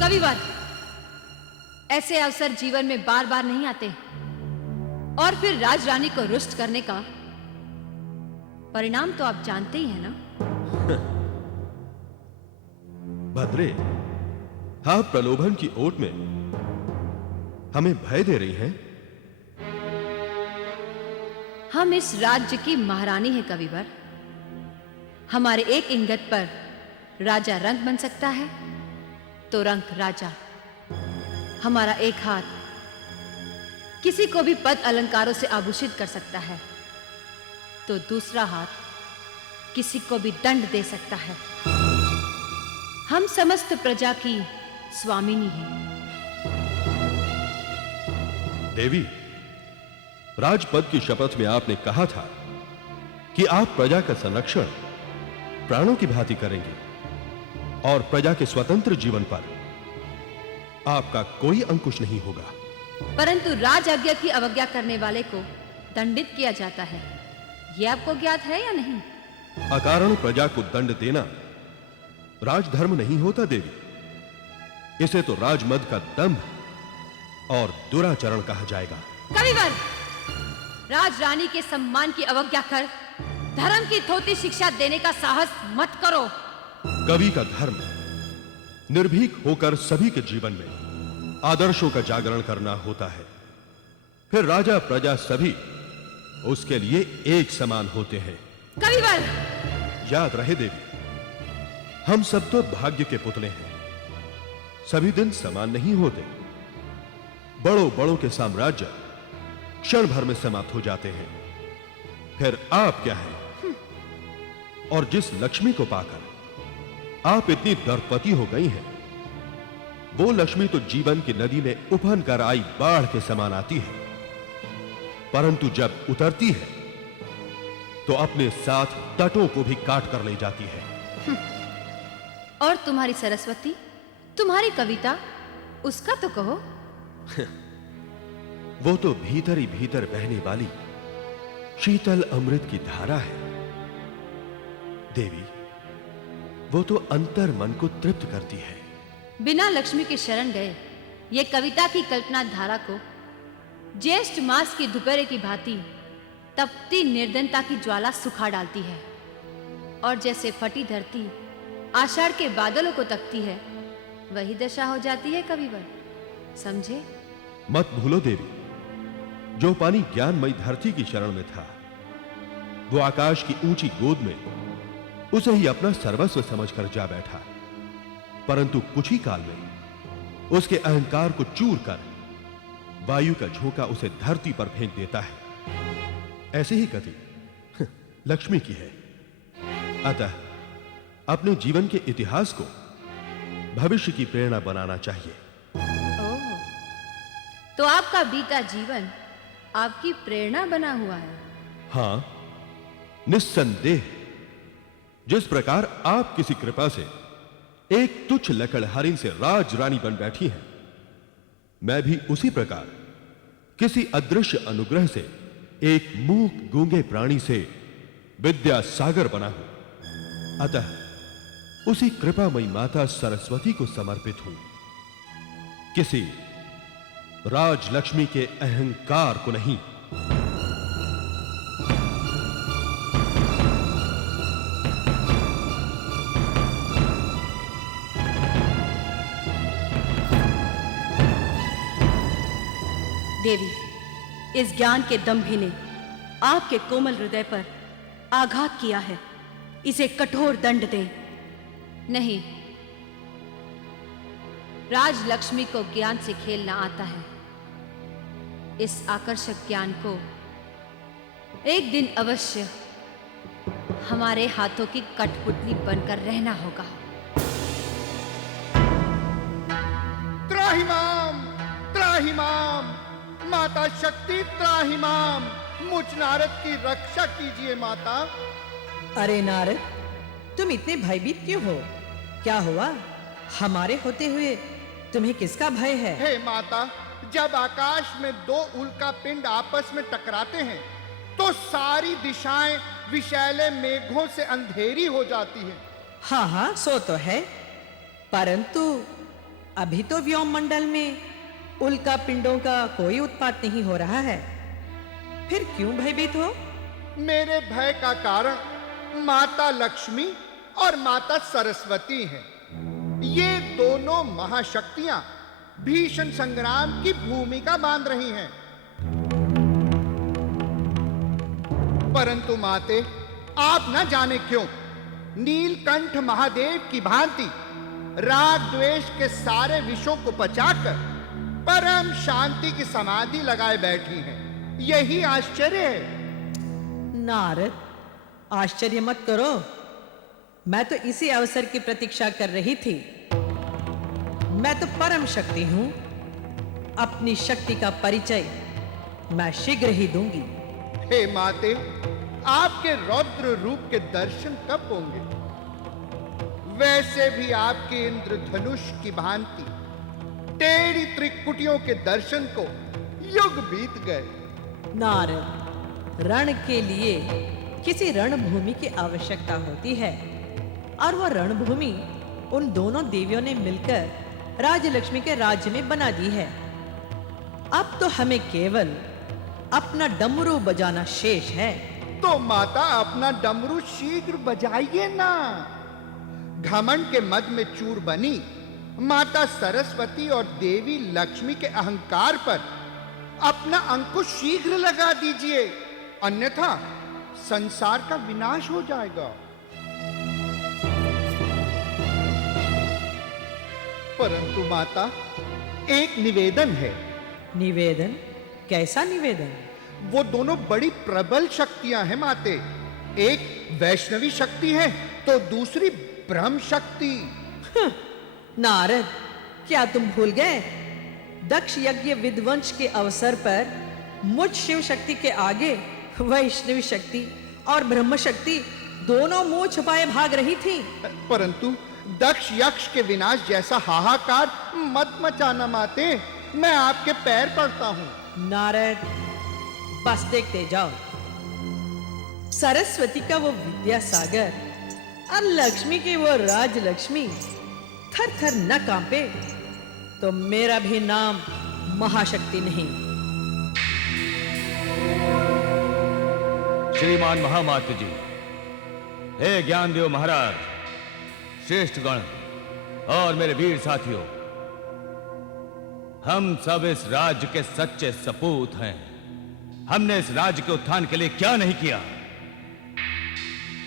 कविवर, ऐसे अवसर जीवन में बार बार नहीं आते और फिर राजरानी को रुष्ट करने का परिणाम तो आप जानते ही हैं ना। भद्रे, आप प्रलोभन की ओट में हमें भय दे रही हैं। हम इस राज्य की महारानी हैं कविवर। हमारे एक इंगत पर राजा रंग बन सकता है तो रंग राजा। हमारा एक हाथ किसी को भी पद अलंकारों से आभूषित कर सकता है तो दूसरा हाथ किसी को भी दंड दे सकता है। हम समस्त प्रजा की स्वामिनी हैं। देवी, राजपद की शपथ में आपने कहा था कि आप प्रजा का संरक्षण प्राणों की भांति करेंगे और प्रजा के स्वतंत्र जीवन पर आपका कोई अंकुश नहीं होगा। परंतु राज आज्ञा की अवज्ञा करने वाले को दंडित किया जाता है, यह आपको ज्ञात है या नहीं? अकारण प्रजा को दंड देना राजधर्म नहीं होता देवी। इसे तो राजमद का दंभ और दुराचरण कहा जाएगा। कविवर, राज रानी के सम्मान की अवज्ञा कर धर्म की थोती शिक्षा देने का साहस मत करो। कवि का धर्म निर्भीक होकर सभी के जीवन में आदर्शों का जागरण करना होता है। फिर राजा प्रजा सभी उसके लिए एक समान होते हैं। कविवर, याद रहे देवी, हम सब तो भाग्य के पुतले हैं। सभी दिन समान नहीं होते। बड़ों बड़ों के साम्राज्य क्षण भर में समाप्त हो जाते हैं। फिर आप क्या हैं? और जिस लक्ष्मी को पाकर आप इतनी दर्पती हो गई हैं, वो लक्ष्मी तो जीवन की नदी में उफन कर आई बाढ़ के समान आती है, परंतु जब उतरती है तो अपने साथ तटों को भी काट कर ले जाती है। और तुम्हारी सरस्वती, तुम्हारी कविता, उसका तो कहो। वो तो भीतर ही भीतर बहने वाली शीतल अमृत की धारा है देवी। वो तो अंतर मन को तृप्त करती है। बिना लक्ष्मी के शरण गए ये कविता की कल्पना धारा को ज्येष्ठ मास की दोपहर की भांति तपती निर्धनता की ज्वाला सुखा डालती है। और जैसे फटी धरती आषाढ़ के बादलों को तकती है, वही दशा हो जाती है कविवर, समझे? मत भूलो देवी, जो पानी ज्ञानमयी धरती की शरण में था, वो आकाश की ऊंची गोद में उसे ही अपना सर्वस्व समझकर जा बैठा। परंतु कुछ ही काल में उसके अहंकार को चूर कर वायु का झोंका उसे धरती पर फेंक देता है। ऐसे ही गति लक्ष्मी की है। अतः अपने जीवन के इतिहास को भविष्य की प्रेरणा बनाना चाहिए। ओह, तो आपका बीता जीवन आपकी प्रेरणा बना हुआ है? हां, निस्संदेह। जिस प्रकार आप किसी कृपा से एक तुच्छ लकड़हारिन से राज रानी बन बैठी हैं, मैं भी उसी प्रकार किसी अदृश्य अनुग्रह से एक मूक गूंगे प्राणी से विद्या सागर बना हूं। अतः उसी कृपामयी माता सरस्वती को समर्पित हूं। किसी राजलक्ष्मी के अहंकार को नहीं। देवी, इस ज्ञान के दंभी ने आपके कोमल हृदय पर आघात किया है। इसे कठोर दंड दें। नहीं, राजलक्ष्मी को ज्ञान से खेलना आता है। इस आकर्षक ज्ञान को एक दिन अवश्य हमारे हाथों की कठपुतली बनकर रहना होगा। त्राहिमाम, त्राहिमाम, माता शक्ति त्राहिमाम, मुझ नारद की रक्षा कीजिए माता। अरे नारद, तुम इतने भयभीत क्यों हो? क्या हुआ? हमारे होते हुए तुम्हें किसका भय है? हे माता, जब आकाश में दो उल्का पिंड आपस में टकराते हैं तो सारी दिशाएं विषैले मेघों से अंधेरी हो जाती है। हाँ हाँ, सो तो है, परंतु अभी तो व्योम मंडल में उल्का पिंडों का कोई उत्पात नहीं हो रहा है, फिर क्यों भयभीत हो? मेरे भय का कारण माता लक्ष्मी और माता सरस्वती हैं। ये दोनों महाशक्तियां भीषण संग्राम की भूमिका बांध रही हैं। परंतु माते, आप न जाने क्यों नीलकंठ महादेव की भांति राग द्वेष के सारे विषों को पचाकर परम शांति की समाधि लगाए बैठी हैं। यही आश्चर्य है। नारद, आश्चर्य मत करो। मैं तो इसी अवसर की प्रतीक्षा कर रही थी। मैं तो परम शक्ति हूं। अपनी शक्ति का परिचय मैं शीघ्र ही दूंगी। हे माते, आपके रौद्र रूप के दर्शन कब होंगे? वैसे भी आपके इंद्रधनुष की भांति टेढ़ी त्रिकुटियों के दर्शन को युग बीत गए। नारद, रण के लिए किसी रणभूमि की आवश्यकता होती है, और वह रणभूमि उन दोनों देवियों ने मिलकर राजलक्ष्मी के राज्य में बना दी है। अब तो हमें केवल अपना डमरू बजाना शेष है। तो माता, अपना डमरू शीघ्र बजाइए ना। घमंड के मद में चूर बनी माता सरस्वती और देवी लक्ष्मी के अहंकार पर अपना अंकुश शीघ्र लगा दीजिए, अन्यथा संसार का विनाश हो जाएगा। परंतु माता, एक निवेदन है। निवेदन? कैसा निवेदन? वो दोनों बड़ी प्रबल शक्तियां हैं माते। एक वैष्णवी शक्ति है तो दूसरी ब्रह्म शक्ति। नारद, क्या तुम भूल गए? दक्ष यज्ञ विध्वंस के अवसर पर मुझ शिव शक्ति के आगे वैष्णवी शक्ति और ब्रह्म शक्ति दोनों मुंह छुपाए भाग रही थी। परंतु दक्ष यक्ष के विनाश जैसा हाहाकार मत मचाना माते। मैं आपके पैर पड़ता हूं। नारद, बस देखते जाओ। सरस्वती का वो विद्यासागर और लक्ष्मी की वो राजलक्ष्मी थर थर न कांपे तो मेरा भी नाम महाशक्ति नहीं। श्रीमान महामात्र जी, हे ज्ञानदेव महाराज, श्रेष्ठ गण और मेरे वीर साथियों, हम सब इस राज्य के सच्चे सपूत हैं। हमने इस राज्य के उत्थान के लिए क्या नहीं किया।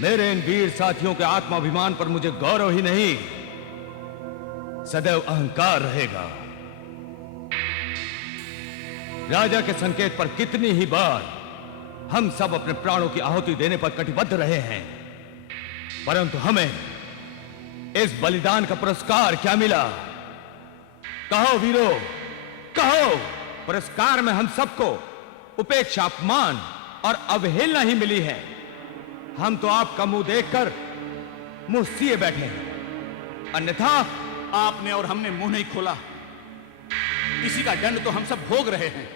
मेरे इन वीर साथियों के आत्माभिमान पर मुझे गौरव ही नहीं, सदैव अहंकार रहेगा। राजा के संकेत पर कितनी ही बार हम सब अपने प्राणों की आहुति देने पर कटिबद्ध रहे हैं, परंतु हमें इस बलिदान का पुरस्कार क्या मिला? कहो वीरों, कहो। पुरस्कार में हम सबको उपेक्षा, अपमान और अवहेलना ही मिली है। हम तो आपका मुंह देखकर मुंह सिए बैठे हैं, अन्यथा आपने और हमने मुंह नहीं खोला। इसी का दंड तो हम सब भोग रहे हैं।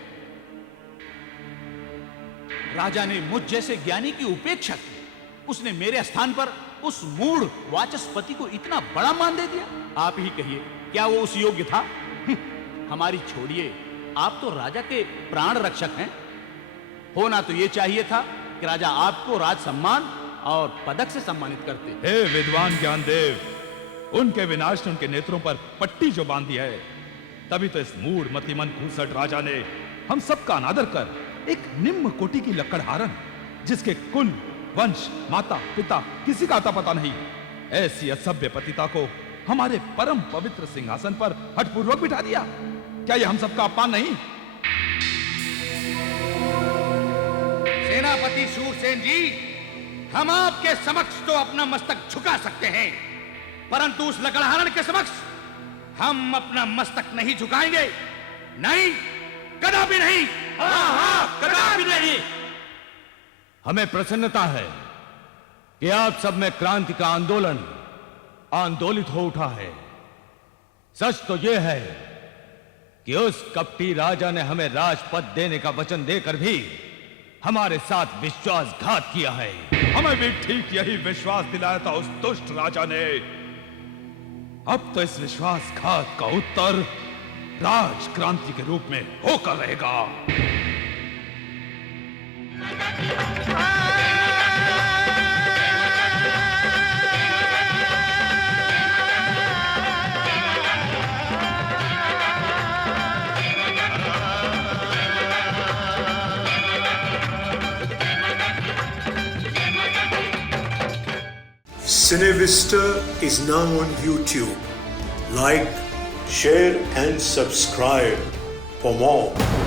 राजा ने मुझ जैसे ज्ञानी की उपेक्षा की। उसने मेरे स्थान पर उस मूढ़ वाचस्पति को इतना बड़ा मान दे दिया। आप ही कहिए, क्या वो उस योग्य था? हमारी छोड़िए, आप तो राजा के प्राण रक्षक हैं। होना तो ये चाहिए था कि राजा आपको राज सम्मान और पदक से सम्मानित करते। हे विद्वान ज्ञानदेव, उनके विनाश ने उनके नेत्रों पर पट्टी जो बांधी है, तभी तो इस मूढ़ मतिमन घूसट राजा ने हम सबका अनादर कर एक निम्न कोटि की लकड़हारन, जिसके कुल, वंश, माता, पिता किसी का आता पता नहीं, ऐसी असभ्य पतिता को हमारे परम पवित्र सिंहासन पर हठपूर्वक बिठा दिया। क्या यह हम सबका अपमान नहीं? सेनापति शूरसेन जी, हम आपके समक्ष तो अपना मस्तक झुका सकते हैं, परंतु उस लकड़हारन के समक्ष हम अपना मस्तक नहीं झुकाएंगे। नहीं, कदापि नहीं। कदापि नहीं। हमें प्रसन्नता है कि आप सब में क्रांति का आंदोलन आंदोलित हो उठा है। सच तो यह है कि उस कपटी राजा ने हमें राजपद देने का वचन देकर भी हमारे साथ विश्वासघात किया है। हमें भी ठीक यही विश्वास दिलाया था उस दुष्ट राजा ने। अब तो इस विश्वासघात का उत्तर राज क्रांति के रूप में होकर रहेगा। Cinevista is now on YouTube. Like, share and subscribe for more.